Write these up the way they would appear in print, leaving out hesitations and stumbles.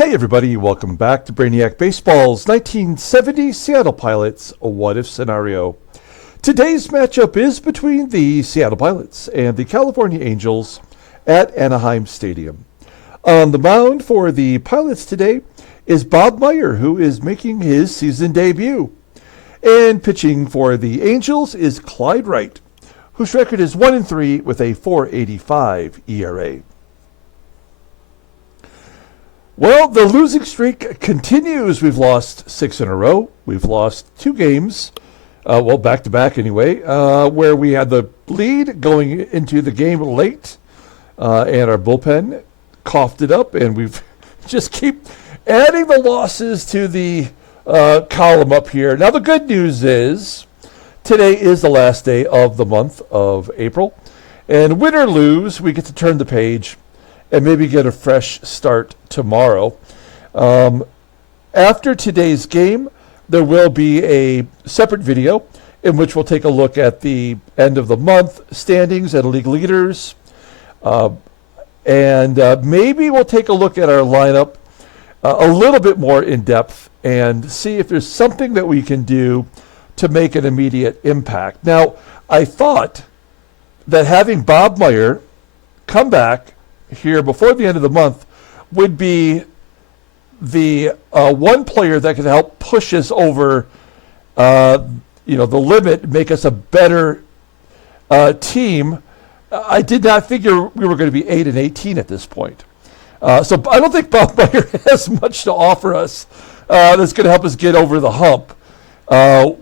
Hey everybody, welcome back to Brainiac Baseball's 1970 Seattle Pilots What If Scenario. Today's matchup is between the Seattle Pilots and the California Angels at Anaheim Stadium. On the mound for the Pilots today is Bob Meyer, who is making his season debut. And pitching for the Angels is Clyde Wright, whose record is 1-3 with a .485 ERA. Well, the losing streak continues. We've lost 6 in a row. We've lost 2 games, back-to-back anyway, where we had the lead going into the game late, and our bullpen coughed it up, and we've just keep adding the losses to the column up here. Now, the good news is today is the last day of the month of April, and win or lose, we get to turn the page and maybe get a fresh start tomorrow. After today's game, there will be a separate video in which we'll take a look at the end of the month standings and league leaders. And maybe we'll take a look at our lineup a little bit more in depth and see if there's something that we can do to make an immediate impact. Now, I thought that having Bob Meyer come back here before the end of the month would be the one player that could help push us over the limit, make us a better team. I did not figure we were going to be 8-18 at this point. So I don't think Bob Meyer has much to offer us that's going to help us get over the hump.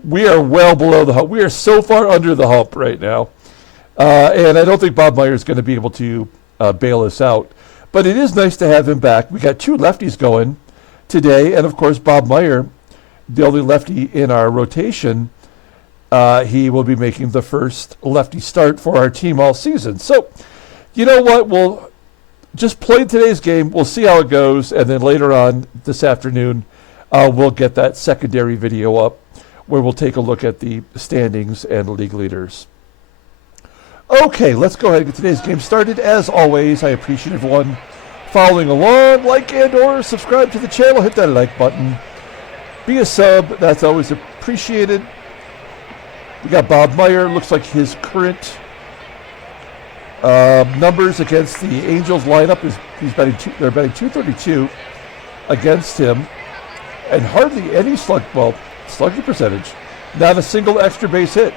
We are well below the hump. We are so far under the hump right now. And I don't think Bob Meyer is going to be able to bail us out. But it is nice to have him back. We got 2 lefties going today, and of course Bob Meyer, the only lefty in our rotation, he will be making the first lefty start for our team all season. So, you know what? We'll just play today's game. We'll see how it goes, and then later on this afternoon, we'll get that secondary video up where we'll take a look at the standings and league leaders. Okay, let's go ahead and get today's game started. As always, I appreciate everyone following along. Like and or subscribe to the channel. Hit that like button. Be a sub. That's always appreciated. We got Bob Meyer. Looks like his current numbers against the Angels lineup is they're betting 232 against him, and hardly any slugging percentage. Not a single extra base hit.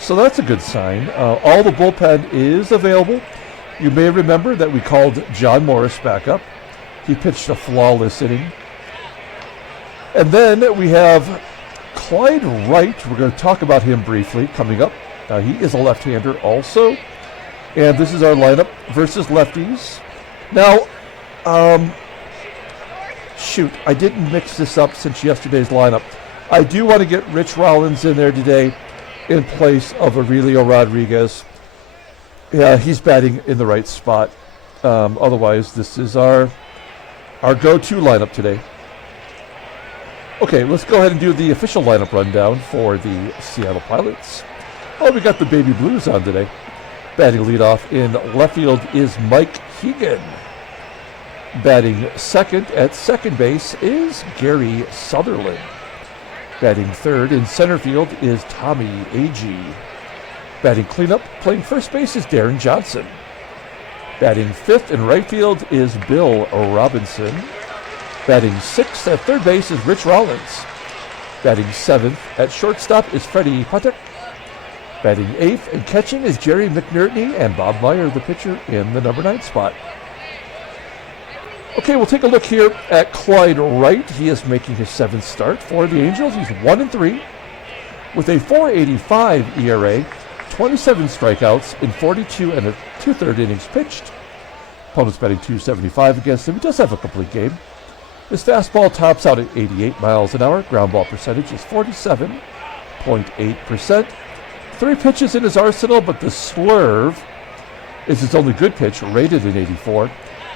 So that's a good sign. All the bullpen is available. You may remember that we called John Morris back up. He pitched a flawless inning. And then we have Clyde Wright. We're going to talk about him briefly coming up. He is a left-hander also. And this is our lineup versus lefties. Now, I didn't mix this up since yesterday's lineup. I do want to get Rich Rollins in there today in place of Aurelio Rodriguez. Yeah, he's batting in the right spot. Otherwise, this is our go-to lineup today. Okay, let's go ahead and do the official lineup rundown for the Seattle Pilots. Oh, we got the Baby Blues on today. Batting leadoff in left field is Mike HEGAN. Batting second at second base is Gary Sutherland. Batting third in center field is Tommie AGEE. Batting cleanup, playing first base is Deron Johnson. Batting fifth in right field is Bill Robinson. Batting sixth at third base is Rich Rollins. Batting seventh at shortstop is Freddie PATEK. Batting eighth and catching is Jerry McNERTNEY, and Bob Meyer, the pitcher, in the number 9 spot. Okay, we'll take a look here at Clyde Wright. He is making his 7th start for the Angels. He's 1-3 with a .485 ERA, 27 strikeouts in 42 and a 2/3 innings pitched. Opponent's batting .275 against him. He does have a complete game. His fastball tops out at 88 miles an hour. Ground ball percentage is 47.8%. 3 pitches in his arsenal, but the swerve is his only good pitch, rated in 84.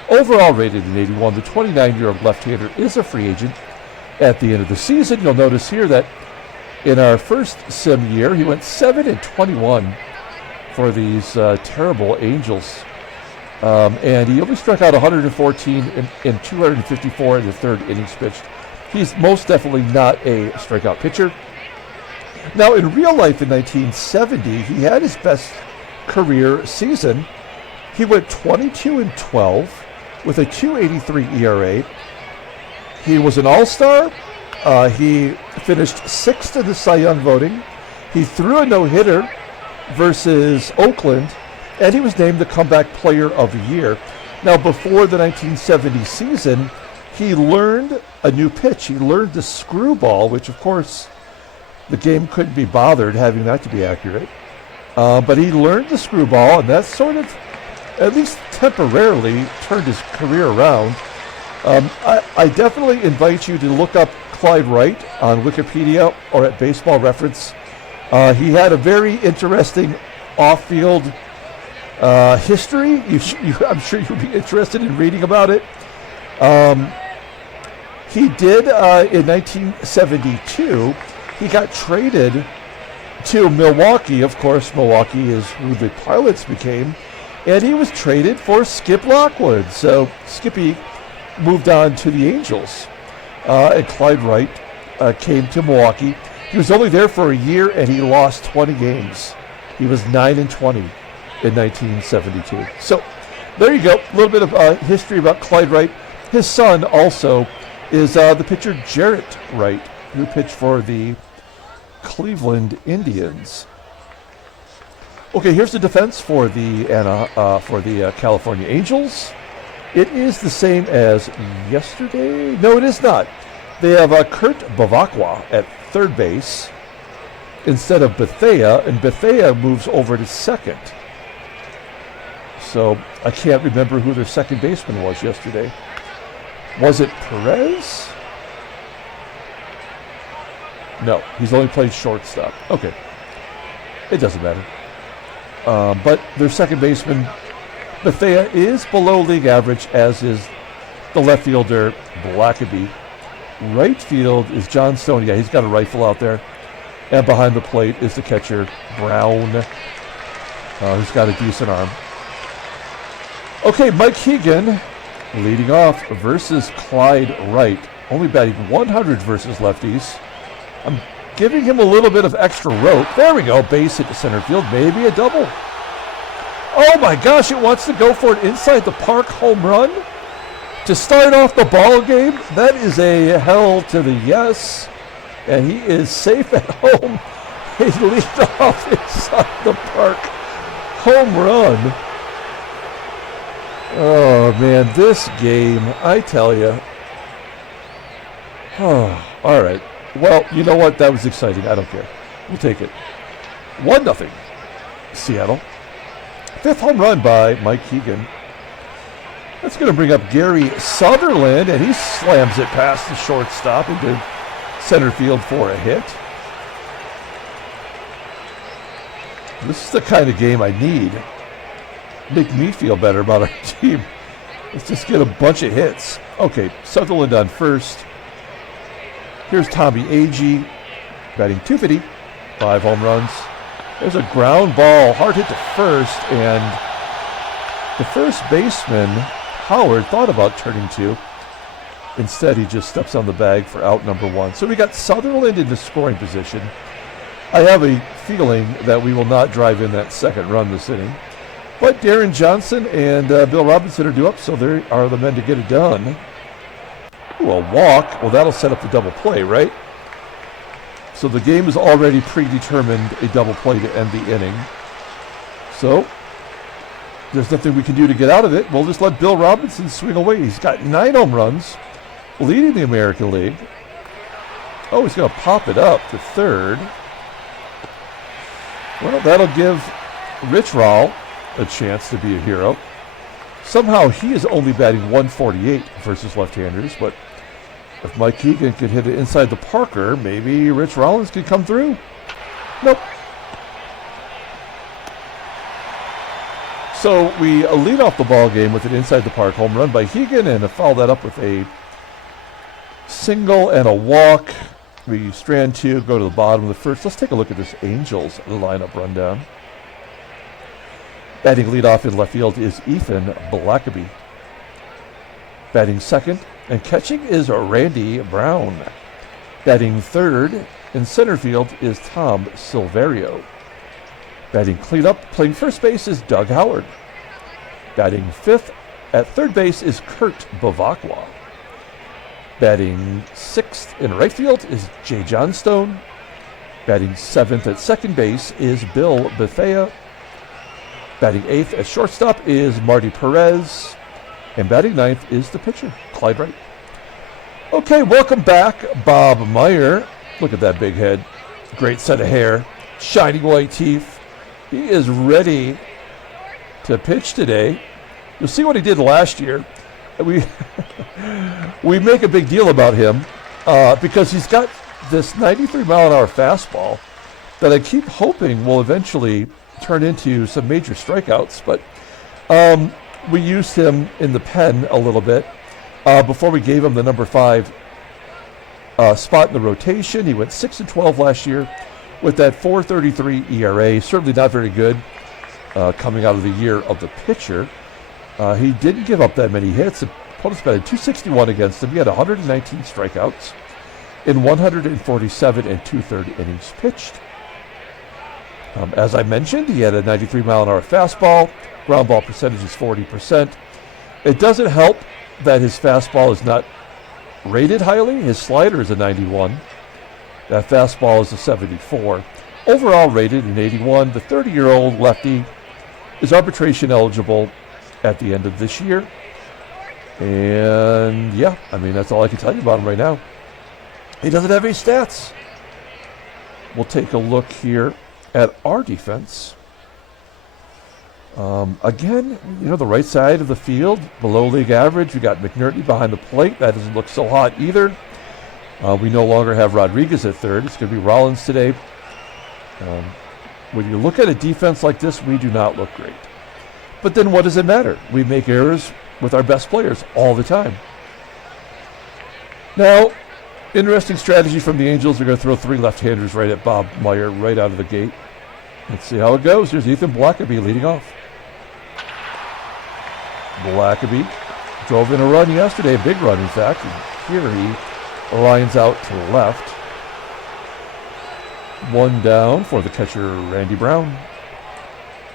Overall rated in 81, the 29-year-old left-hander is a free agent at the end of the season. You'll notice here that in our first sim year, he went 7-21 for these terrible Angels. And he only struck out 114 in 254 in the third innings pitched. He's most definitely not a strikeout pitcher. Now, in real life in 1970, he had his best career season. He went 22-12 with a 2.83 ERA. He was an all-star. He finished sixth in the Cy Young voting. He threw a no-hitter versus Oakland, and he was named the Comeback Player of the Year. Now, before the 1970 season, he learned a new pitch. He learned the screwball, which, of course, the game couldn't be bothered having that to be accurate. But he learned the screwball, and that sort of, at least temporarily, turned his career around. I definitely invite you to look up Clyde Wright on Wikipedia or at Baseball Reference. He had a very interesting off-field history. I'm sure you'll be interested in reading about it. He did, in 1972, he got traded to Milwaukee. Of course, Milwaukee is who the Pilots became. And he was traded for Skip Lockwood. So Skippy moved on to the Angels. And Clyde Wright came to Milwaukee. He was only there for a year, and he lost 20 games. He was 9-20 in 1972. So there you go. A little bit of history about Clyde Wright. His son also is the pitcher Jarrett Wright, who pitched for the Cleveland Indians. Okay, here's the defense for the California Angels. It is the same as yesterday. No, it is not. They have Kurt BEVACQUA at third base instead of Bethea, and Bethea moves over to second. So I can't remember who their second baseman was yesterday. Was it PEREZ? No, he's only played shortstop. Okay. It doesn't matter. But their second baseman, Bethea, is below league average, as is the left fielder, BLACKABY. Right field is JOHNSTONE. Yeah, he's got a rifle out there. And behind the plate is the catcher, Brown, who's got a decent arm. Okay, Mike HEGAN leading off versus Clyde Wright. Only batting 100 versus lefties. I'm giving him a little bit of extra rope. There we go. Base hit to center field. Maybe a double. Oh my gosh, it wants to go for an inside the park home run to start off the ball game. That is a hell to the yes. And he is safe at home. He leads off inside the park home run. Oh man, this game, I tell you. Oh, all right. Well, you know what? That was exciting. I don't care. We'll take it. 1-0. Seattle. Fifth home run by Mike HEGAN. That's going to bring up Gary Sutherland, and he slams it past the shortstop into center field for a hit. This is the kind of game I need. Make me feel better about our team. Let's just get a bunch of hits. Okay, Sutherland on first. Here's Tommie AGEE, batting .250, 5 home runs. There's a ground ball, hard hit to first, and the first baseman, Howard, thought about turning to. Instead, he just steps on the bag for out number 1. So we got Sutherland in the scoring position. I have a feeling that we will not drive in that second run this inning. But Deron Johnson and Bill Robinson are due up, so there are the men to get it done. Ooh, a walk. Well, that'll set up the double play, right? So the game is already predetermined a double play to end the inning. So there's nothing we can do to get out of it. We'll just let Bill Robinson swing away. He's got 9 home runs, leading the American League. Oh, he's going to pop it up to third. Well, that'll give Rich Rawl a chance to be a hero. Somehow he is only batting 148 versus left-handers, but if Mike HEGAN could hit it inside the Parker, maybe Rich Rollins could come through. Nope. So we lead off the ball game with an inside the park home run by HEGAN, and follow that up with a single and a walk. We strand 2, go to the bottom of the first. Let's take a look at this Angels lineup rundown. Batting leadoff in left field is Ethan Blackaby. Batting second and catching is Randy Brown. Batting third in center field is Tom Silverio. Batting cleanup, playing first base is Doug Howard. Batting fifth at third base is Kurt BEVACQUA. Batting sixth in right field is JOHNSTONE. Batting seventh at second base is Bill BETHEA. Batting eighth at shortstop is Marty PEREZ. And batting ninth is the pitcher, Clyde Wright. Okay, welcome back, Bob Meyer. Look at that big head. Great set of hair, shining white teeth. He is ready to pitch today. You'll see what he did last year. We make a big deal about him because he's got this 93-mile-an-hour fastball that I keep hoping will eventually turn into some major strikeouts. But we used him in the pen a little bit before we gave him the number 5 spot in the rotation. He went 6-12 last year with that 4.33 ERA. Certainly not very good coming out of the year of the pitcher. He didn't give up that many hits. Opponents batted .261 against him. He had 119 strikeouts in 147 and 2/3 innings pitched. As I mentioned, he had a 93-mile-an-hour fastball. Ground ball percentage is 40%. It doesn't help that his fastball is not rated highly. His slider is a 91. That fastball is a 74. Overall rated an 81. The 30-year-old lefty is arbitration eligible at the end of this year. And yeah, I mean, that's all I can tell you about him right now. He doesn't have any stats. We'll take a look here at our defense. Again, you know, the right side of the field, below league average. We got McNERTNEY behind the plate. That doesn't look so hot either. We no longer have Rodriguez at third. It's going to be Rollins today. When you look at a defense like this, we do not look great. But then what does it matter? We make errors with our best players all the time. Now, interesting strategy from the Angels. They're going to throw 3 left-handers right at Bob Meyer right out of the gate. Let's see how it goes. Here's Ethan Blackaby leading off. Blackaby drove in a run yesterday, a big run in fact. And here he lines out to the left. 1 down for the catcher, Randy Brown.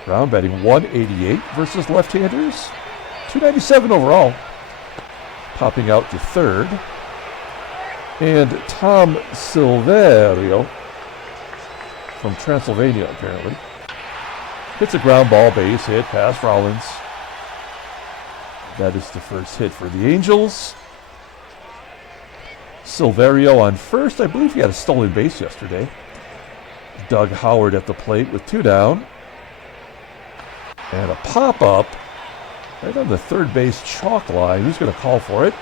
Brown batting 188 versus left-handers. 297 overall. Popping out to third. And Tom Silverio from Transylvania, apparently. Hits a ground ball, base hit, past Rollins. That is the first hit for the Angels. Silverio on first. I believe he had a stolen base yesterday. Doug Howard at the plate with 2 down. And a pop-up right on the third base chalk line. Who's going to call for it?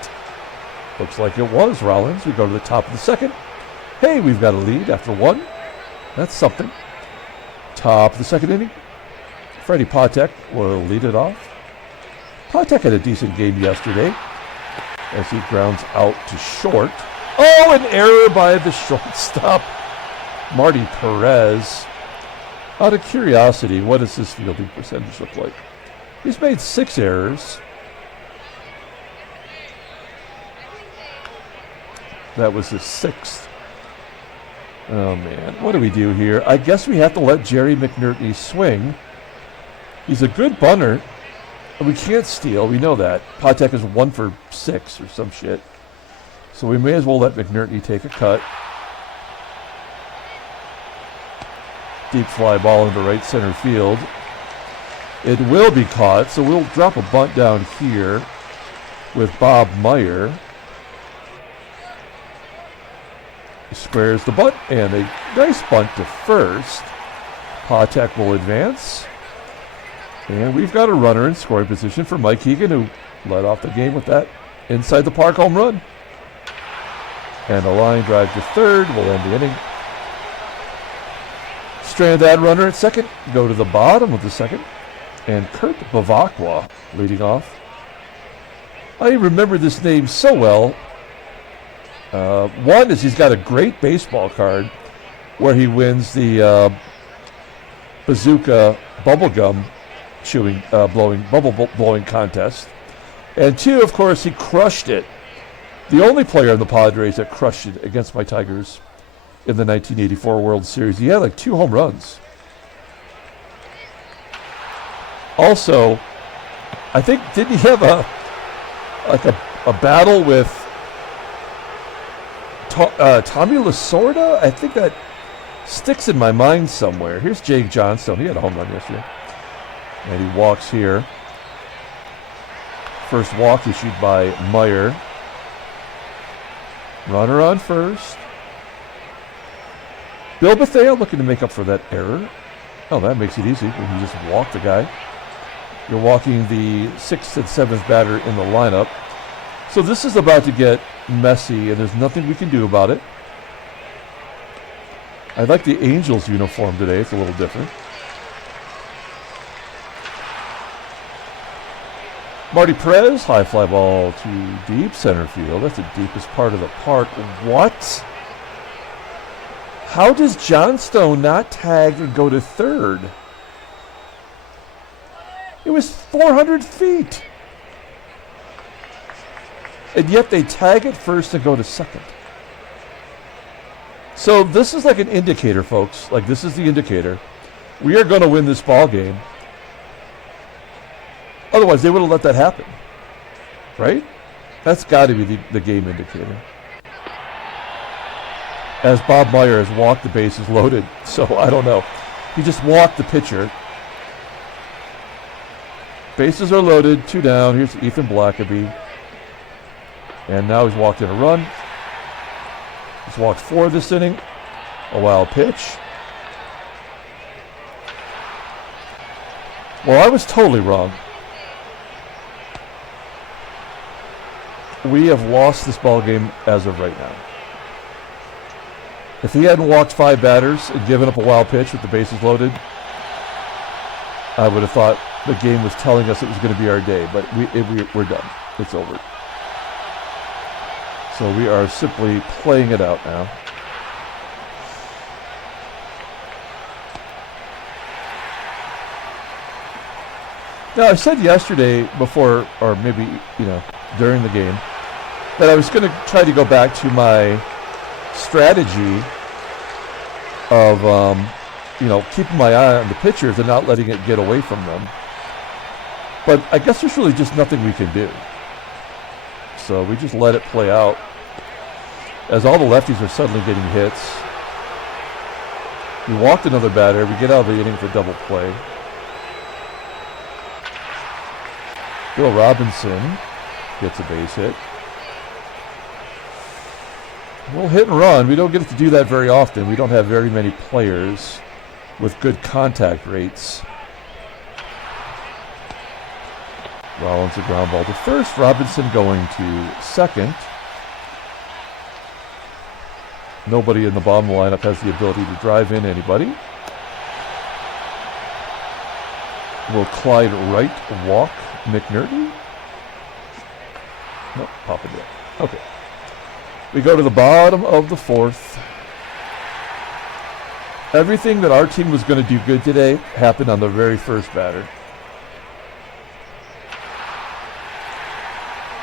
Looks like it was Rollins. We go to the top of the second. Hey, we've got a lead after 1. That's something. Top of the second inning. Freddie PATEK will lead it off. PATEK had a decent game yesterday as he grounds out to short. Oh, an error by the shortstop, Marty PEREZ. Out of curiosity, what does his fielding percentage look like? He's made 6 errors. That was his 6th. Oh, man. What do we do here? I guess we have to let Jerry McNERTNEY swing. He's a good bunter. We can't steal. We know that. PATEK is 1 for 6 or some shit. So we may as well let McNERTNEY take a cut. Deep fly ball into right center field. It will be caught, so we'll drop a bunt down here with Bob Meyer. He squares the bunt, and a nice bunt to first. PATEK will advance. And we've got a runner in scoring position for Mike HEGAN, who led off the game with that inside the park home run. And a line drive to third will end the inning. Strand that runner at second. Go to the bottom of the second. And Kurt BEVACQUA leading off. I remember this name so well. One is he's got a great baseball card where he wins the Bazooka Bubblegum blowing contest. And 2, of course, he crushed it. The only player in the Padres that crushed it against my Tigers in the 1984 World Series. He had like 2 home runs. Also, I think, didn't he have a battle with Tommie Lasorda? I think that sticks in my mind somewhere. Here's Jake Johnstone. He had a home run yesterday. And he walks here. First walk issued by Meyer. Runner on first. Bill Bethea looking to make up for that error. Oh, that makes it easy when you just walk the guy. You're walking the 6th and 7th batter in the lineup. So this is about to get messy, and there's nothing we can do about it. I like the Angels uniform today. It's a little different. Marty PEREZ, high fly ball to deep center field. That's the deepest part of the park. What? How does Johnstone not tag and go to third? It was 400 feet. And yet they tag it first and go to second. So this is like an indicator, folks. Like, this is the indicator. We are going to win this ball game. Otherwise, they would have let that happen. Right? That's got to be the game indicator. As Bob Meyer has walked the bases loaded. So, I don't know. He just walked the pitcher. Bases are loaded. 2 down. Here's Ethan BLACKABY. And now he's walked in a run. He's walked 4 this inning. A wild pitch. Well, I was totally wrong. We have lost this ball game as of right now. If he hadn't walked 5 batters and given up a wild pitch with the bases loaded, I would have thought the game was telling us it was going to be our day. But we're done. It's over. So we are simply playing it out now. Now, I said yesterday before, or maybe, during the game, that I was going to try to go back to my strategy of, keeping my eye on the pitchers and not letting it get away from them. But I guess there's really just nothing we can do. So we just let it play out. As all the lefties are suddenly getting hits. We walked another batter. We get out of the inning for double play. Bill Robinson gets a base hit. We'll hit and run. We don't get to do that very often. We don't have very many players with good contact rates. Rollins a ground ball to first. Robinson going to second. Nobody in the bottom lineup has the ability to drive in anybody. Will Clyde Wright walk McNERTNEY? Nope, Papa did. Okay. We go to the bottom of the 4th. Everything that our team was going to do good today happened on the very first batter.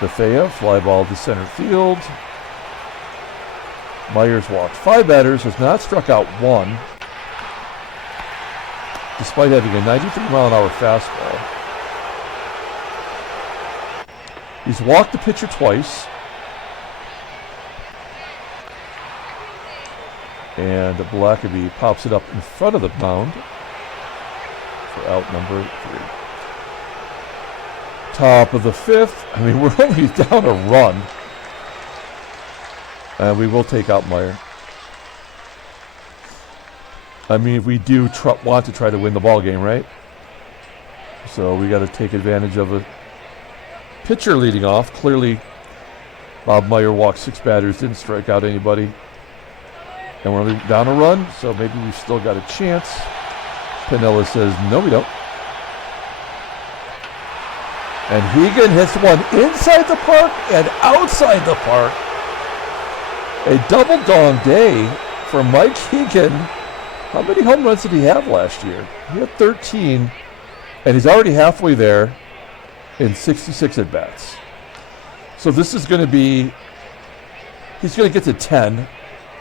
Bethea, fly ball to center field. Meyer's walked 5 batters, has not struck out 1, despite having a 93-mile-an-hour fastball. He's walked the pitcher twice. And BLACKABY pops it up in front of the mound for out number 3. Top of the 5th. I mean, we're only down a run. And we will take out Meyer. I mean, if we do want to try to win the ball game, right? So we got to take advantage of a pitcher leading off. Clearly, Bob Meyer walked 6 batters, didn't strike out anybody. And we're only down a run, so maybe we've still got a chance. Pinella says, no, we don't. And HEGAN hits one inside the park and outside the park. A double dong day for Mike HEGAN. How many home runs did he have last year? He had 13 And he's already halfway there in 66 at-bats. So this is going to be, he's going to get to 10,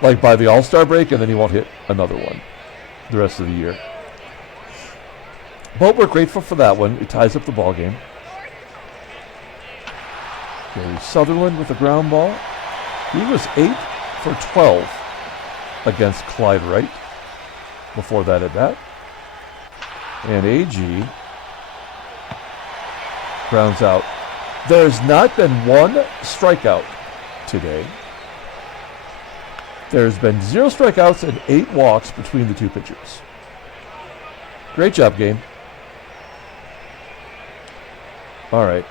like by the All-Star break, and then he won't hit another one the rest of the year. But we're grateful for that one. It ties up the ball game. Gary Sutherland with the ground ball. He was 8 for 12 against Clyde Wright before that at bat. And AGEE grounds out. There's not been one strikeout today. There's been 0 strikeouts and 8 walks between the two pitchers. Great job, game. All right.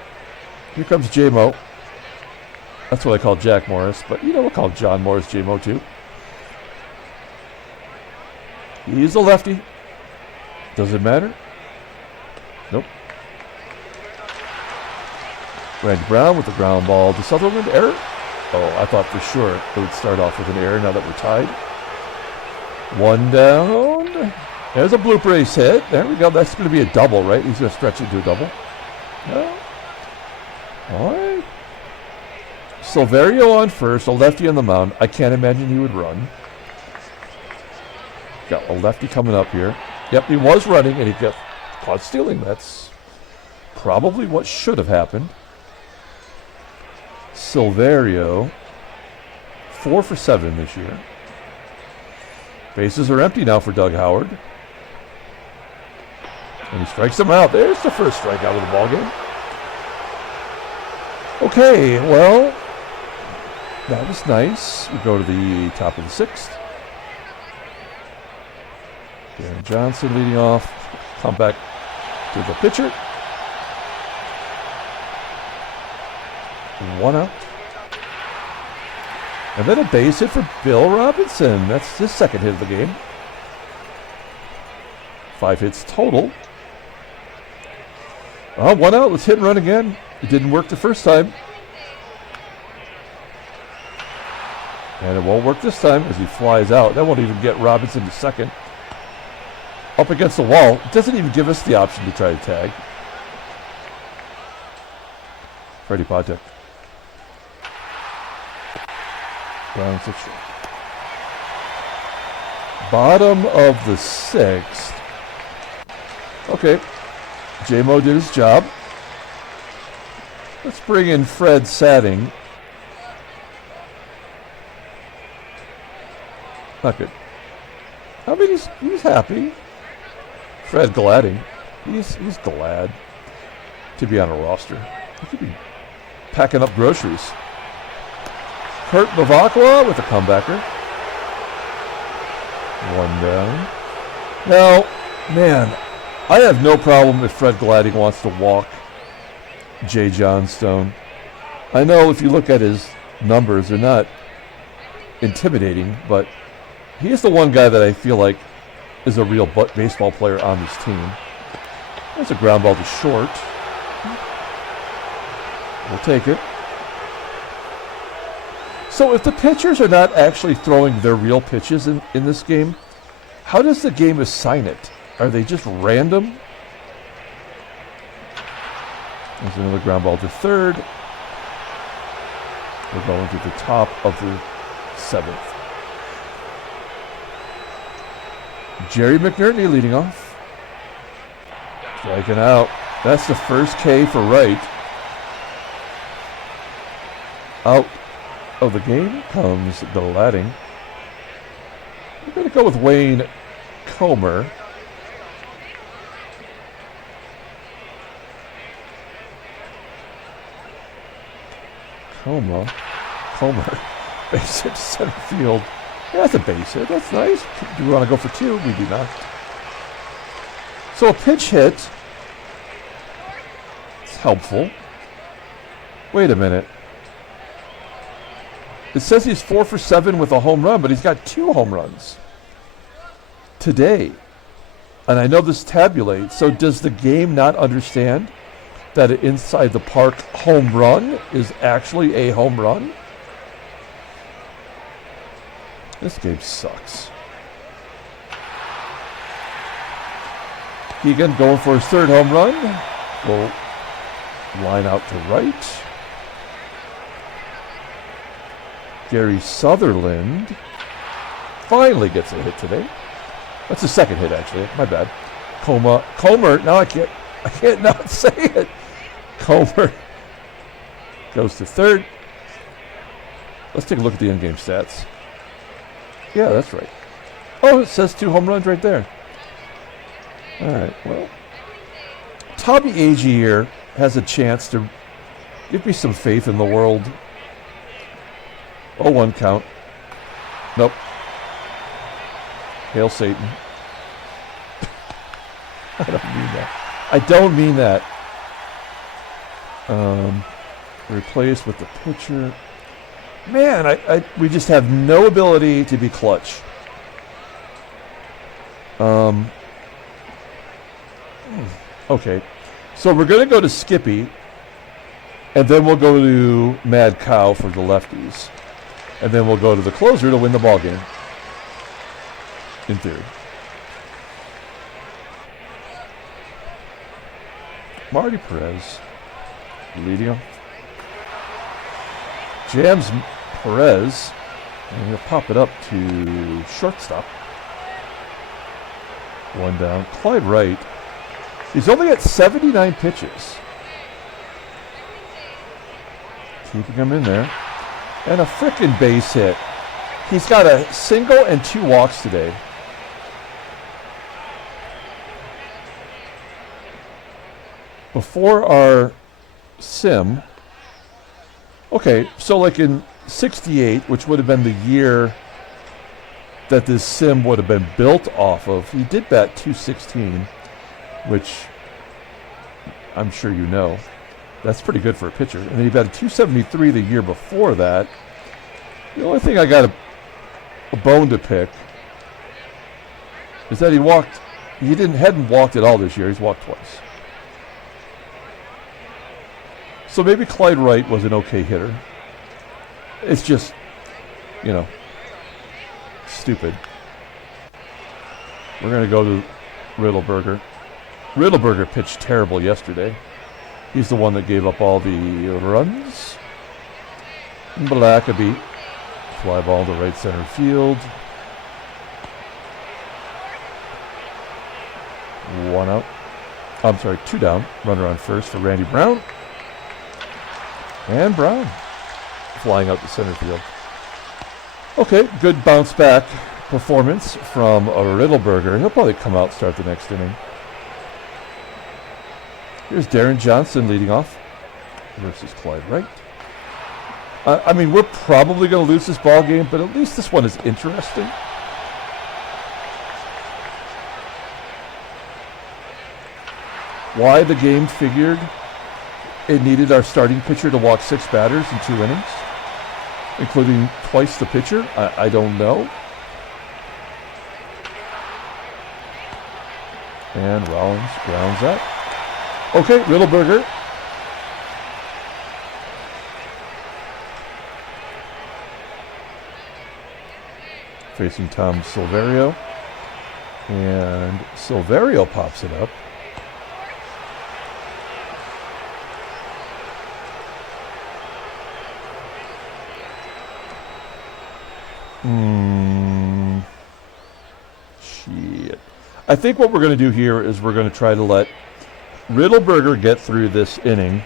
Here comes J-Mo. That's what I call Jack Morris, but you know we'll call John Morris J-Mo too. He's a lefty. Does it matter? Nope. Randy Brown with the ground ball to Sutherland. Error? Oh, I thought for sure it would start off with an error now that we're tied. 1 down. There's a blooper ace hit. There we go. That's going to be a double, right? He's going to stretch it to a double. No. All right. Silverio on first, a lefty on the mound. I can't imagine he would run. Got a lefty coming up here. Yep, he was running and he got caught stealing. That's probably what should have happened. Silverio, 4 for 7 this year. Bases are empty now for Doug Howard. And he strikes him out. There's the first strikeout of the ballgame. Okay, well, that was nice. We go to the top of the 6th. Deron Johnson leading off. Come back to the pitcher. 1 out. And then a base hit for Bill Robinson. That's his second hit of the game. 5 hits total. 1 out. Let's hit and run again. It didn't work the first time. And it won't work this time as he flies out. That won't even get Robinson to second. Up against the wall. It doesn't even give us the option to try to tag. Freddie PATEK. Brown 6. Bottom of the 6th. Okay. J-Mo did his job. Let's bring in Fred Satting. Not good. I mean, he's happy. Fred gladding. He's glad to be on a roster. He could be packing up groceries. Kurt BEVACQUA with a comebacker. 1 down. Now, man, I have no problem if Fred Gladding wants to walk Jay Johnstone. I know if you look at his numbers, they're not intimidating, but he is the one guy that I feel like is a real baseball player on this team. There's a ground ball to short. We'll take it. So if the pitchers are not actually throwing their real pitches in this game, how does the game assign it? Are they just random? There's another ground ball to third. We're going to the top of the 7th. Jerry McNERTNEY leading off. Striking out. That's the first K for Wright. Out of the game comes the Ladding. We're going to go with Wayne Comer. Comer. Base hit to center field. Yeah, that's a base hit. That's nice. Do we want to go for 2? We do not. So a pitch hit. It's helpful. Wait a minute. It says he's 4 for 7 with a home run, but he's got 2 home runs today. And I know this tabulates. So does the game not understand that an inside the park home run is actually a home run? This game sucks. HEGAN going for his third home run. Will line out to right. Gary Sutherland finally gets a hit today. That's the second hit, actually. My bad. Comer. Now I can't not say it. Comer goes to third. Let's take a look at the in-game stats. Yeah, that's right. Oh, it says 2 home runs right there. All right, well, Tommie AGEE here has a chance to give me some faith in the world. 0-1 count. Nope. Hail Satan. I don't mean that. I don't mean that. Replaced with the pitcher. Man, we just have no ability to be clutch. Okay, so we're going to go to Skippy, and then we'll go to Mad Cow for the lefties, and then we'll go to the closer to win the ball game. In theory. Marty PEREZ leading off. Jams PEREZ, and he'll pop it up to shortstop. 1 down. Clyde Wright. He's only at 79 pitches. Keeping him in there. And a frickin' base hit. He's got a single and 2 walks today. Before our sim, okay, so like in 68, which would have been the year that this sim would have been built off of, he did bat .216, which I'm sure you know. That's pretty good for a pitcher. And then he batted .273 the year before that. The only thing I got a bone to pick is that he hadn't walked at all this year. He's walked twice. So maybe Clyde Wright was an okay hitter. It's just, stupid. We're going to go to Riddleberger. Riddleberger pitched terrible yesterday. He's the one that gave up all the runs. BLACKABY. Fly ball to right center field. 1 out. I'm sorry, 2 down. Runner on first for Randy Brown. And Brown flying out to center field. Okay, good bounce back performance from Riddleberger. He'll probably come out and start the next inning. Here's Deron Johnson leading off versus Clyde Wright. I mean, we're probably going to lose this ball game, but at least this one is interesting. Why the game figured it needed our starting pitcher to walk 6 batters in 2 innings, including twice the pitcher, I don't know. And Rollins grounds that. Okay, Riddleberger. Facing SILVERIO. And SILVERIO pops it up. Shit. I think what we're going to do here is we're going to try to let Riddleberger get through this inning.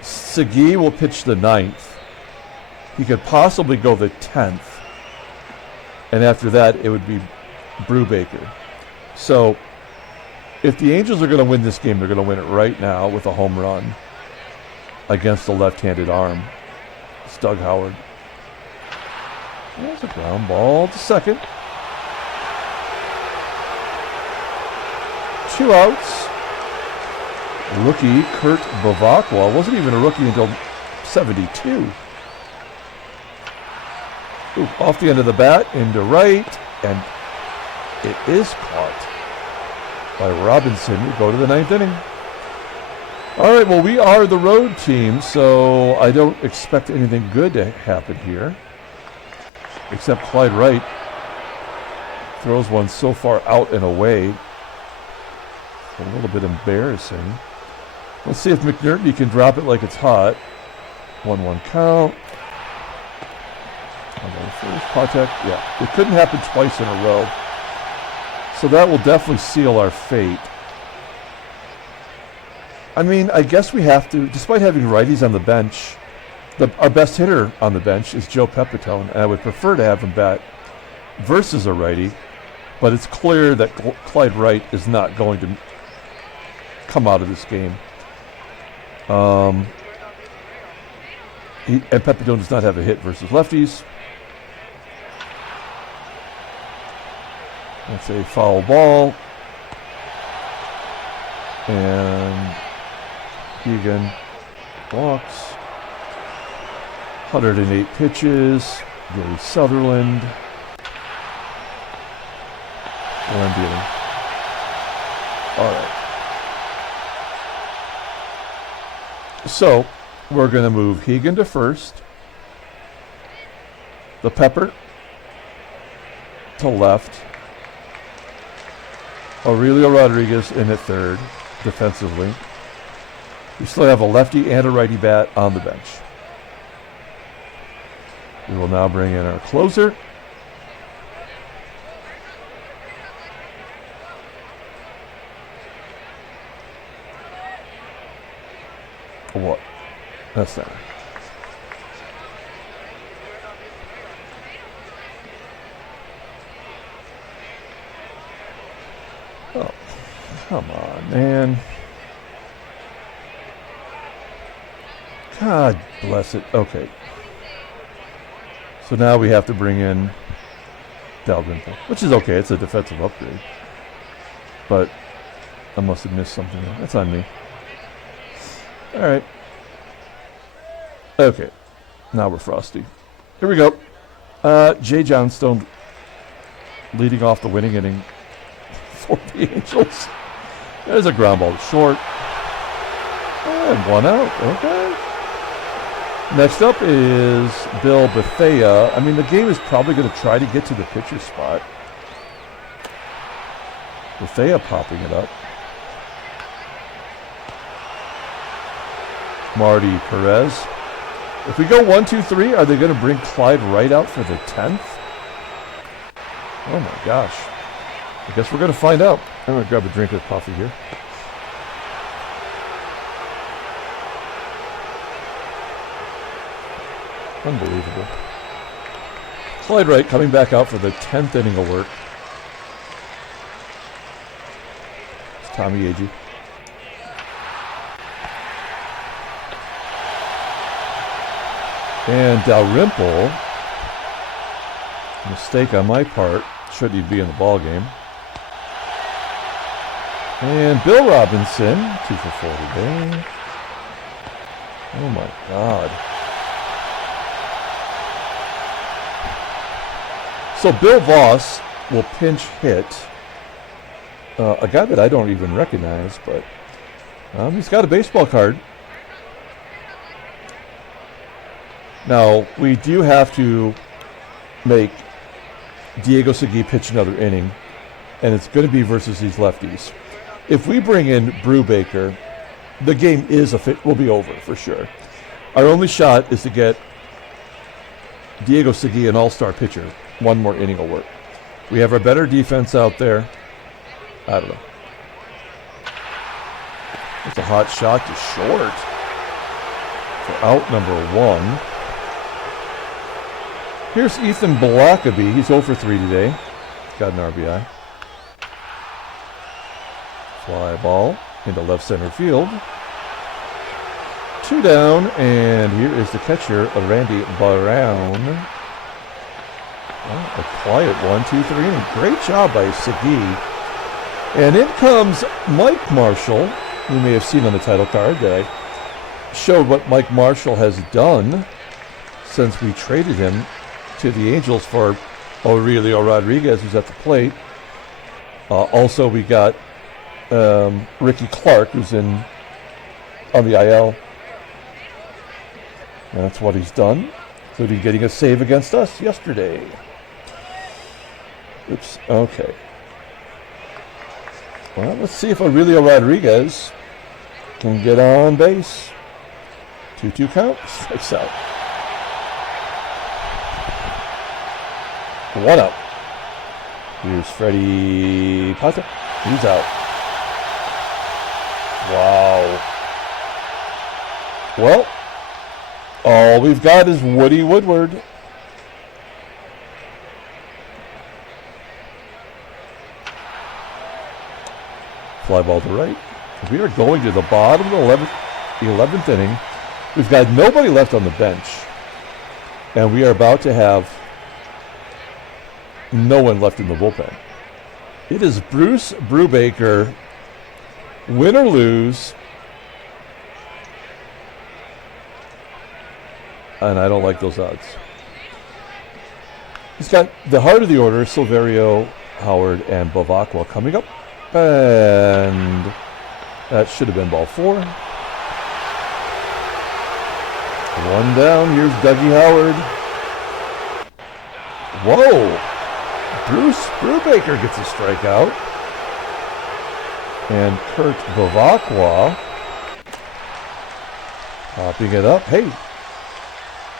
AGEE will pitch the 9th. He could possibly go the 10th. And after that, it would be Brubaker. So, if the Angels are going to win this game, they're going to win it right now with a home run against a left-handed arm. It's Doug Howard. There's a ground ball to second. 2 outs. Rookie Kurt BEVACQUA wasn't even a rookie until 72. Ooh, off the end of the bat into right, and it is caught by Robinson. We go to the 9th inning. All right, well, we are the road team, so I don't expect anything good to happen here. Except Clyde Wright throws one so far out and away. A little bit embarrassing. Let's see if McNERTNEY can drop it like it's hot. 1-1 count. First, PATEK. Yeah, it couldn't happen twice in a row. So that will definitely seal our fate. I mean, I guess we have to, despite having righties on the bench, our best hitter on the bench is Joe Pepitone, and I would prefer to have him bat versus a righty, but it's clear that Clyde Wright is not going to come out of this game. And Pepitone does not have a hit versus lefties. That's a foul ball. And HEGAN walks. 108 pitches. Gary Sutherland. What I'm dealing. All right. So we're going to move HEGAN to first. The Pepper to left. Aurelio Rodriguez in at third, defensively. We still have a lefty and a righty bat on the bench. We will now bring in our closer. What? That's not. Oh, come on, man. God bless it. Okay. So now we have to bring in Dalrymple, which is okay. It's a defensive upgrade. But I must have missed something. That's on me. All right. Okay. Now we're frosty. Here we go. JOHNSTONE leading off the winning inning for the Angels. There's a ground ball short. And one out. Okay. Next up is BETHEA. I mean, the game is probably going to try to get to the pitcher spot. BETHEA popping it up. Marty, PEREZ. If we go 1-2-3, are they going to bring Clyde Wright out for the 10th? Oh my gosh. I guess we're going to find out. I'm going to grab a drink of coffee here. Unbelievable. Clyde Wright coming back out for the 10th inning of work. It's Tommie AGEE. And Dalrymple, mistake on my part, shouldn't even be in the ball game. And Bill Robinson, 2 for 4 today. Oh my God. So Bill Voss will pinch hit a guy that I don't even recognize, but he's got a baseball card. Now, we do have to make Diego Segui pitch another inning, and it's going to be versus these lefties. If we bring in Brubaker, the game will be over for sure. Our only shot is to get Diego Segui, an all-star pitcher, one more inning of work. We have our better defense out there. I don't know. It's a hot shot to short for out number 1. Here's Ethan BLACKABY. He's 0 for 3 today. Got an RBI. Fly ball into left center field. 2 down, and here is the catcher, Randy Brown. Well, a quiet 1-2-3 inning. Great job by Segui. And in comes Mike Marshall, you may have seen on the title card that I showed what Mike Marshall has done since we traded him to the Angels for Aurelio Rodriguez, who's at the plate. Also, we got Ricky Clark, who's on the IL. And that's what he's done, including getting a save against us yesterday. Oops, okay. Well, let's see if Aurelio Rodriguez can get on base. 2-2 count. Strikes out. 1 out. Here's Freddie PATEK. He's out. Wow. Well, all we've got is Woody Woodward. Fly ball to right. We are going to the bottom of the 11th inning. We've got nobody left on the bench. And we are about to have no one left in the bullpen. It is Bruce Brubaker, win or lose. And I don't like those odds. He's got the heart of the order, Silverio, Howard, and BEVACQUA coming up. And that should have been ball 4. 1 down. Here's Dougie Howard. Whoa. Bruce Brubaker gets a strikeout. And Kurt BEVACQUA popping it up. Hey,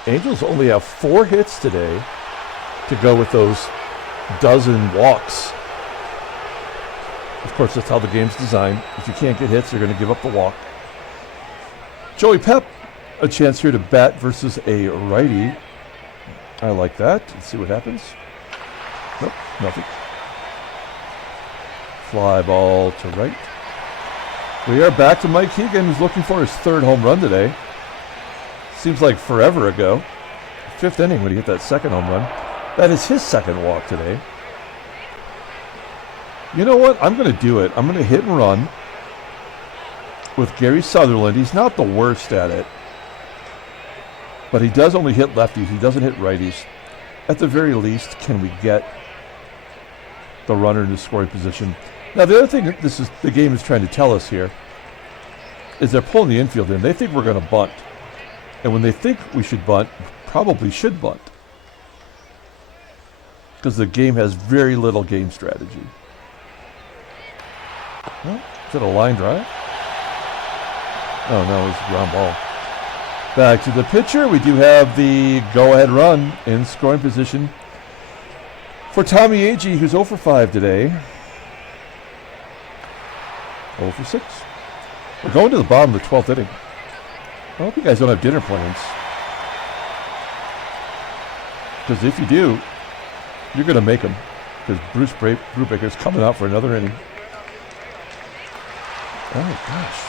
Angels only have 4 hits today to go with those dozen walks. Of course, that's how the game's designed. If you can't get hits, you're going to give up the walk. Joey Pep, a chance here to bat versus a righty. I like that. Let's see what happens. Nope, nothing. Fly ball to right. We are back to Mike HEGAN, who's looking for his 3rd home run today. Seems like forever ago. 5th inning when he hit that 2nd home run. That is his 2nd walk today. You know what? I'm going to do it. I'm going to hit and run with Gary Sutherland. He's not the worst at it, but he does only hit lefties. He doesn't hit righties. At the very least, can we get the runner into scoring position? Now, the other thing that the game is trying to tell us here is they're pulling the infield in. They think we're going to bunt. And when they think we should bunt, probably should bunt. Because the game has very little game strategy. Well, is it a line drive? Oh, no, it's a ground ball. Back to the pitcher. We do have the go-ahead run in scoring position for Tommie AGEE, who's 0 for 5 today. 0 for 6. We're going to the bottom of the 12th inning. I hope you guys don't have dinner plans. Because if you do, you're going to make them. Because Bruce Brubaker's coming out for another inning. Oh, gosh.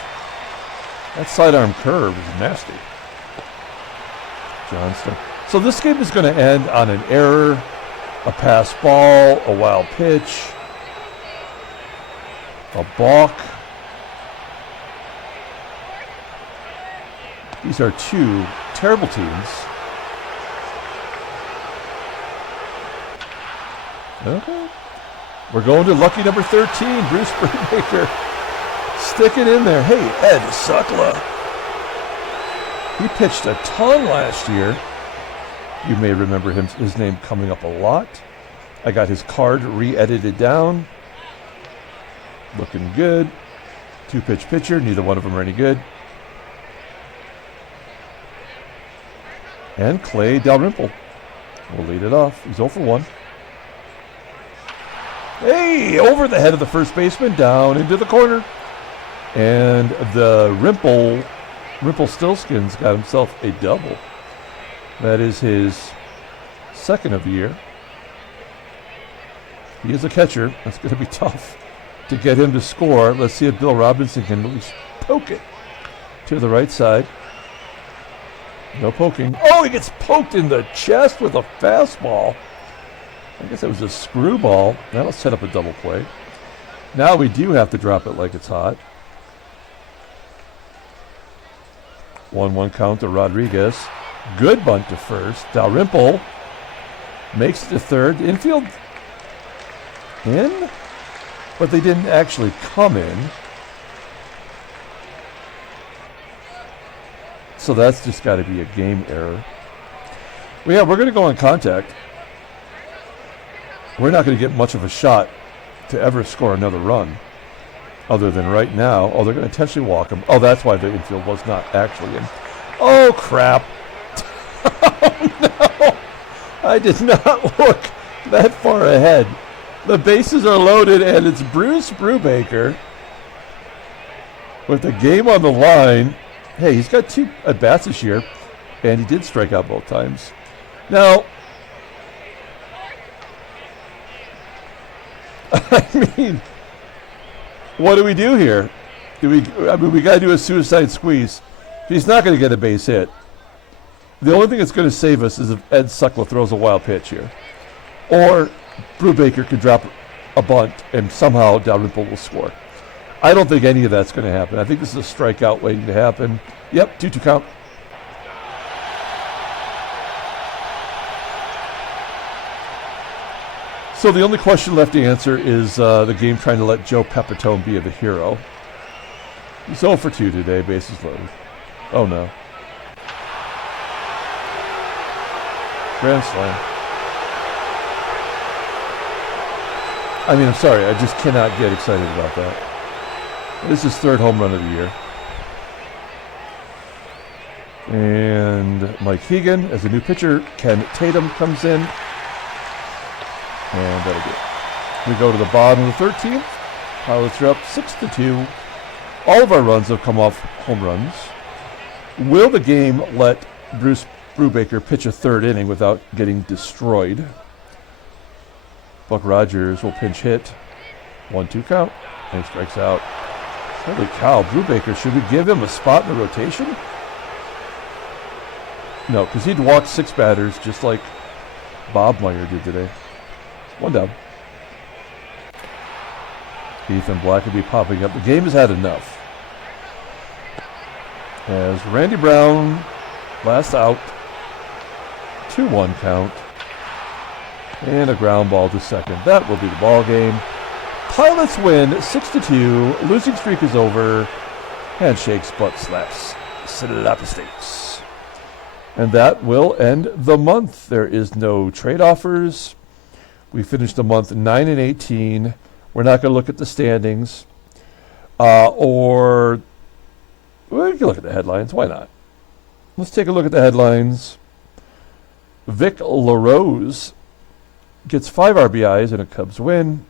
That sidearm curve is nasty. Johnstone. So this game is going to end on an error, a pass ball, a wild pitch, a balk. These are 2 terrible teams. Okay. We're going to lucky number 13, Bruce Brubaker. Stick it in there. Hey, Ed Sutla. He pitched a ton last year. You may remember his name coming up a lot. I got his card re-edited down. Looking good. 2-pitch pitcher. Neither one of them are any good. And Clay Dalrymple will lead it off. He's 0 for 1. Hey, over the head of the first baseman, down into the corner. And the Rumpelstiltskin's got himself a double. That is his 2nd of the year. He is a catcher. That's going to be tough to get him to score. Let's see if Bill Robinson can at least poke it to the right side. No poking. Oh, he gets poked in the chest with a fastball. I guess it was a screwball. That'll set up a double play. Now we do have to drop it like it's hot. 1-1 count to Rodriguez. Good bunt to first. Dalrymple makes it to third. Infield in, but they didn't actually come in. So that's just got to be a game error. Well, yeah, we're going to go on contact. We're not going to get much of a shot to ever score another run. Other than right now. Oh, they're going to intentionally walk him. Oh, that's why the infield was not actually in. Oh, crap. Oh, no. I did not look that far ahead. The bases are loaded, and it's Bruce Brubaker with the game on the line. Hey, he's got 2 at-bats this year, and he did strike out both times. Now, I mean, what do we do here? We got to do a suicide squeeze. He's not going to get a base hit. The only thing that's going to save us is if Ed Suckler throws a wild pitch here. Or Brubaker could drop a bunt and somehow Dalrymple will score. I don't think any of that's going to happen. I think this is a strikeout waiting to happen. Yep, 2-2 count. So the only question left to answer is the game trying to let Joe Pepitone be the hero. He's 0 for 2 today, bases loaded. Oh no. Grand slam. I mean, I'm sorry, I just cannot get excited about that. This is 3rd home run of the year. And Mike HEGAN as a new pitcher. Ken Tatum comes in. And that'll do it. We go to the bottom of the 13th. Pilots are up 6-2. All of our runs have come off home runs. Will the game let Bruce Brubaker pitch a 3rd inning without getting destroyed? Buck Rogers will pinch hit. 1-2 count. And he strikes out. Holy cow, Brubaker, should we give him a spot in the rotation? No, because he'd walk 6 batters just like Bob Meyer did today. 1 down. Ethan Blackaby popping up. The game has had enough. As Randy Brown last out. 2-1 count. And a ground ball to second. That will be the ball game. Pilots win 6-2. Losing streak is over. Handshakes, butt slaps, slap steaks. And that will end the month. There is no trade offers. We finished the month 9-18. We're not going to look at the standings. Or we can look at the headlines. Why not? Let's take a look at the headlines. Vic LaRose gets 5 RBIs in a Cubs win.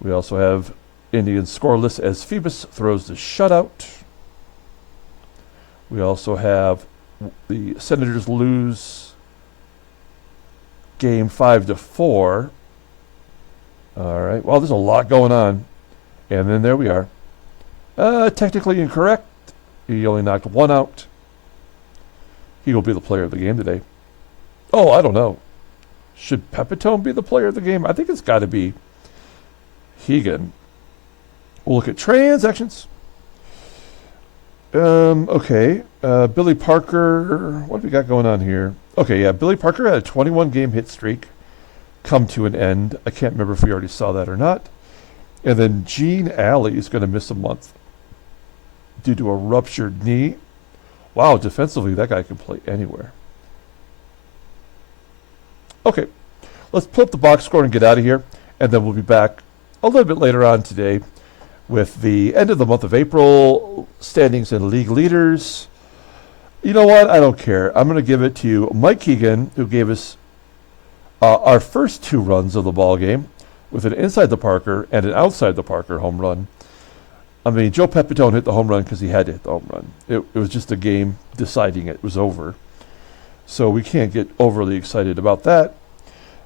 We also have Indians scoreless as Phoebus throws the shutout. We also have the Senators lose game 5-4. All right. Well, there's a lot going on. And then there we are. Technically incorrect. He only knocked 1 out. He will be the player of the game today. Oh, I don't know. Should Pepitone be the player of the game? I think it's got to be HEGAN. We'll look at transactions. Okay. Billy Parker. What do we got going on here? Okay, yeah. Billy Parker had a 21-game hit streak come to an end. I can't remember if we already saw that or not. And then Gene Alley is going to miss a month due to a ruptured knee. Wow, defensively, that guy can play anywhere. Okay, let's pull up the box score and get out of here. And then we'll be back a little bit later on today with the end of the month of April, standings and league leaders. You know what? I don't care. I'm going to give it to Mike HEGAN, who gave us our first 2 runs of the ball game with an inside the Parker and an outside the Parker home run. I mean, Joe Pepitone hit the home run because he had to hit the home run. It was just a game deciding it was over. So we can't get overly excited about that.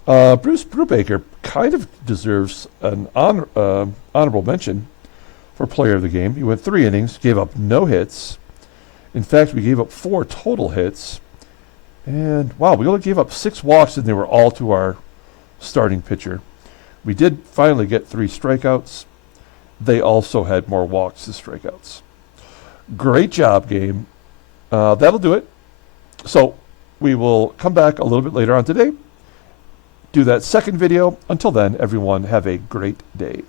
Bruce Brubaker kind of deserves an honorable mention for player of the game. He went 3 innings, gave up no hits. In fact, we gave up 4 total hits. And, wow, we only gave up 6 walks, and they were all to our starting pitcher. We did finally get 3 strikeouts. They also had more walks than strikeouts. Great job, game. That'll do it. So we will come back a little bit later on today, do that second video. Until then, everyone, have a great day.